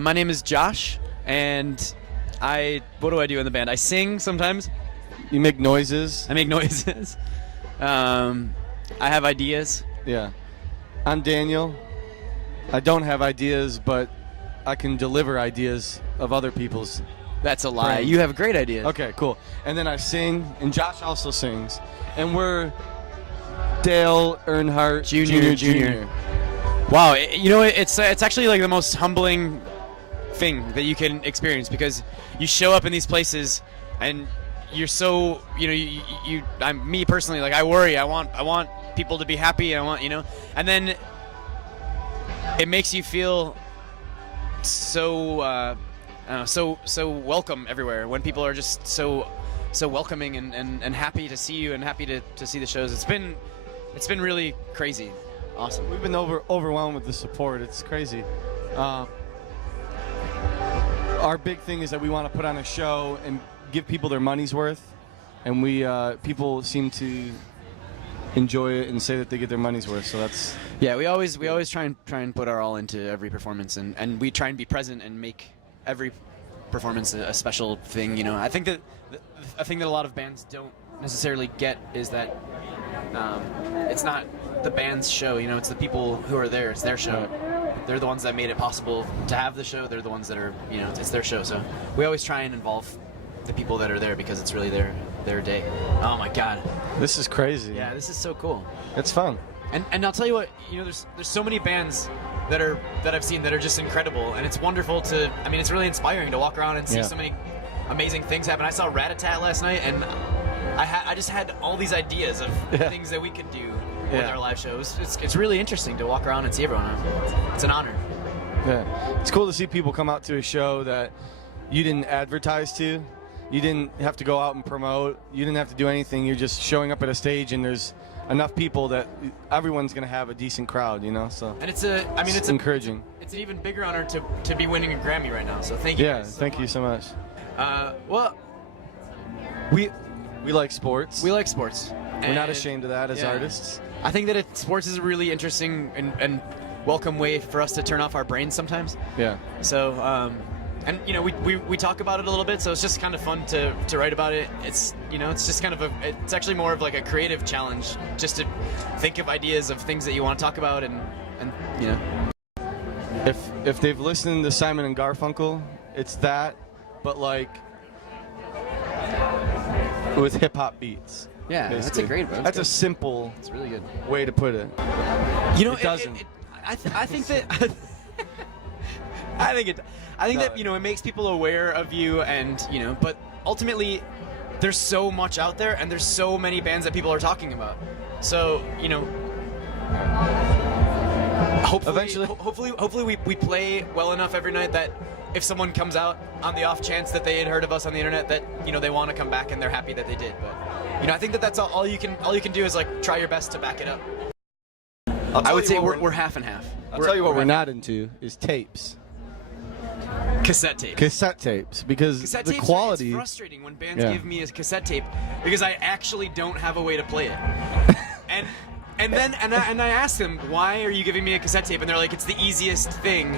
My name is Josh, and what do I do in the band? I sing sometimes. You make noises. I make noises. I have ideas. Yeah. I'm Daniel. I don't have ideas, but I can deliver ideas of other people's. That's a lie. brains. You have great ideas. Okay, cool. And then I sing, and Josh also sings. And we're Dale Earnhardt Jr. Wow, it's actually like the most humbling thing that you can experience, because you show up in these places and you're so, me personally, like I worry, I want people to be happy, and then it makes you feel so welcome everywhere when people are just so welcoming and happy to see you and happy to see the shows. It's been really crazy. Awesome. We've been overwhelmed with the support. It's crazy. Our big thing is that we want to put on a show and give people their money's worth, and people seem to enjoy it and say that they get their money's worth. So that's we always try and put our all into every performance, and we try and be present and make every performance a special thing. I think that a thing that a lot of bands don't necessarily get is that it's not the band's show, it's the people who are there. It's their show. They're the ones that made it possible to have the show. They're the ones that are, it's their show. So we always try and involve the people that are there, because it's really their day. Oh my God. This is crazy. Yeah, this is so cool. It's fun. And I'll tell you what, there's so many bands that I've seen that are just incredible, and it's wonderful it's really inspiring to walk around and see so many amazing things happen. I saw Rat-a-tat last night, and I just had all these ideas of things that we could do with our live shows. It's really interesting to walk around and see everyone. It's an honor. Yeah, it's cool to see people come out to a show that you didn't advertise to. You didn't have to go out and promote. You didn't have to do anything. You're just showing up at a stage, and there's enough people that everyone's gonna have a decent crowd, So and it's encouraging. It's an even bigger honor to be winning a Grammy right now. So thank you. Yeah, guys thank you so much. Well, we like sports. we like sports. We're not ashamed of that as artists. I think that sports is a really interesting and welcome way for us to turn off our brains sometimes. Yeah. So, we talk about it a little bit, so it's just kind of fun to write about it. It's it's just kind of it's actually more of like a creative challenge, just to think of ideas of things that you want to talk about, and If they've listened to Simon and Garfunkel, it's that, but like with hip hop beats. Yeah, basically. that's a great one. That's a simple. It's really good way to put it. It doesn't. I think that I think that it makes people aware of you, and but ultimately there's so much out there, and there's so many bands that people are talking about. So hopefully we play well enough every night that if someone comes out on the off chance that they had heard of us on the internet, that they want to come back and they're happy that they did. But I think that's all you can do is like try your best to back it up. I would say we're half and half. I'll tell you what we're not into is tapes. Cassette tapes. Cassette tapes, because Cassette the tapes quality. It's frustrating when bands give me a cassette tape because I actually don't have a way to play it. and I ask them, why are you giving me a cassette tape? And they're like, it's the easiest thing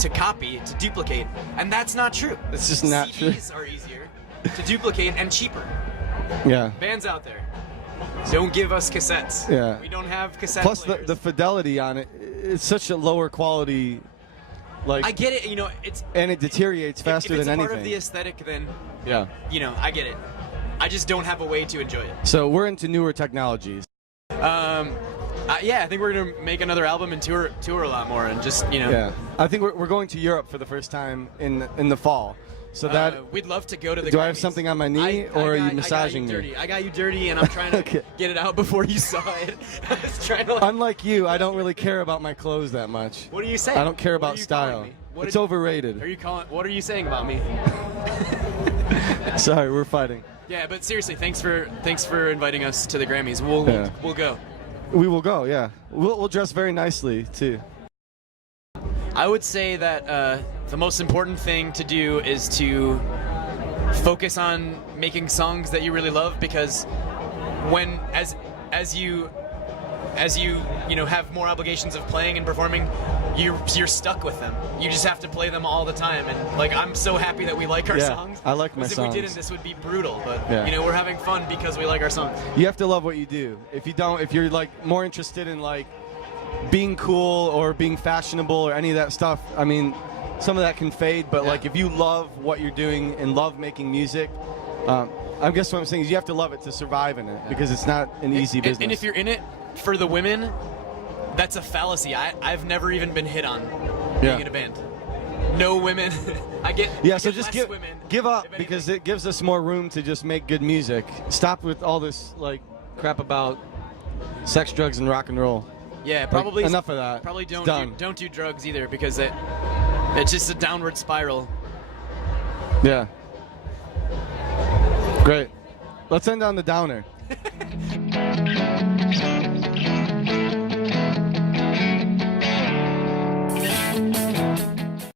to copy, to duplicate. And that's not true. It's just not true. CDs are easier to duplicate and cheaper. Yeah. Bands out there, don't give us cassettes. Yeah. We don't have cassette Plus players. the fidelity on it, it's such a lower quality. Like, I get it, and it deteriorates faster than anything. If it's part of the aesthetic, then yeah, I get it. I just don't have a way to enjoy it. So we're into newer technologies. I think we're gonna make another album and tour a lot more, and just Yeah, I think we're going to Europe for the first time in the fall. So that we'd love to go to the. Do Grammys. I have something on my knee, or are you massaging me? I got you dirty, and I'm trying to get it out before you saw it. I was trying to. Unlike you, I don't really care about my clothes that much. What are you saying? I don't care about style. It's overrated. What are you saying about me? Sorry, we're fighting. Yeah, but seriously, thanks for inviting us to the Grammys. We'll go. We will go. Yeah, we'll dress very nicely too. I would say that the most important thing to do is to focus on making songs that you really love, because as you have more obligations of playing and performing, you're stuck with them. You just have to play them all the time. And like, I'm so happy that we like our songs. I like my songs. songs. If we didn't, this would be brutal. But Yeah. you know, we're having fun because we like our songs. You have to love what you do. If you don't, if you're like more interested in like being cool or being fashionable or any of that stuff, I mean, some of that can fade. But like, if you love what you're doing and love making music, I guess what I'm saying is you have to love it to survive in it, because it's not an easy business. And if you're in it for the women, that's a fallacy. I've never even been hit on being in a band. No women. I get so just give up, because it gives us more room to just make good music. Stop with all this like crap about sex, drugs, and rock and roll. Yeah, probably enough of that. Probably It's done. don't do drugs either, because it's just a downward spiral. Yeah. Great. Let's end on the downer.